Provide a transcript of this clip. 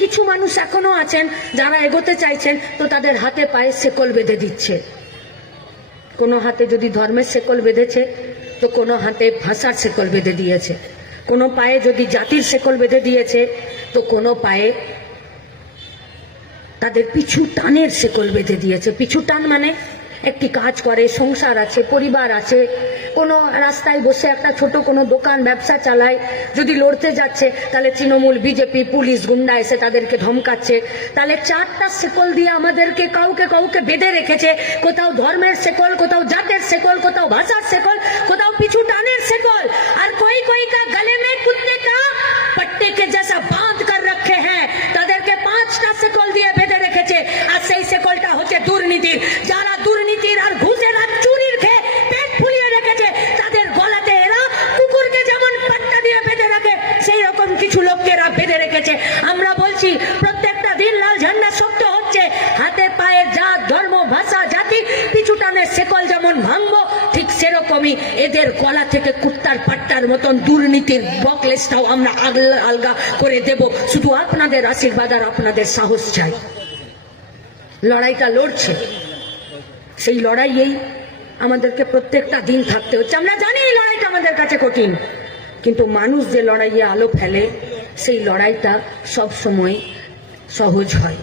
কিছু মানুষ এখনো আছেন যারা এগোতে চাইছেন তো তাদের হাতে পায়ে শেকল বেঁধে দিচ্ছে। কোনো হাতে যদি ধর্মের শেকল বেঁধেছে তো কোনো হাতে ভাষার শেকল বেঁধে দিয়েছে, কোনো পায়ে যদি জাতির শেকল বেঁধে দিয়েছে তো কোনো পায়ে তাদের পিছু টানের শেকল বেঁধে দিয়েছে। পিছু টান মানে একটি কাজ করে, সংসার আছে, পরিবার আছে, কোনো রাস্তায় বসে একটা ছোট কোনো দোকান ব্যবসা চালায়, যদি লড়তে যাচ্ছে তাহলে তৃণমূল, বিজেপি, পুলিশ, গুন্ডা এসে তাদেরকে ধমকাচ্ছে। তাহলে চারটা শেকল দিয়ে আমাদেরকে কাউকে কাউকে বেঁধে রেখেছে, কোথাও ধর্মের শেকল, কোথাও জাতের শেকল, কোথাও ভাষার শেকল, কোথাও পিছু টানের শেকল, আর कोई कोई का गले में कुत्ते का पट्टे के जैसा बांध कर रखे हैं, তাদেরকে পাঁচটা শেকল দিয়ে বেঁধে রেখেছে। আর সেই শেকলটা হচ্ছে দুর্নীতির। যারা দুর্নীতির আর ঘুষের আর চুরির খেয়ে পেট ফুলিয়ে রেখেছে তাদের গলাতে এরা কুকুরকে যেমন পাট্টা দিয়ে বেঁধে রাখে সেই রকম কিছু লোককে এরা বেঁধে রেখেছে। আমরা বলছি প্রত্যেকটা দিন লাল ঝান্ডা শক্ত হচ্ছে, হাতে পায়ে জাত, ধর্ম, ভাষা, জাতি পিছু টানের শেকল যেমন ভাঙবো, ঠিক সেরকমই এদের গলা থেকে কুত্তার পাট্টার মতন দুর্নীতির বকলেসটাও আমরা আলগা করে দেব। শুধু আপনাদের আশীর্বাদ আর আপনাদের সাহস চাই। লড়াইটা লড়ছে, সেই লড়াইয়েই আমাদেরকে প্রত্যেকটা দিন থাকতে হচ্ছে। আমরা জানি এই লড়াইটা আমাদের কাছে কঠিন, কিন্তু মানুষ যে লড়াইয়ে আলো ফেলে সেই লড়াইটা সব সময় সহজ হয়।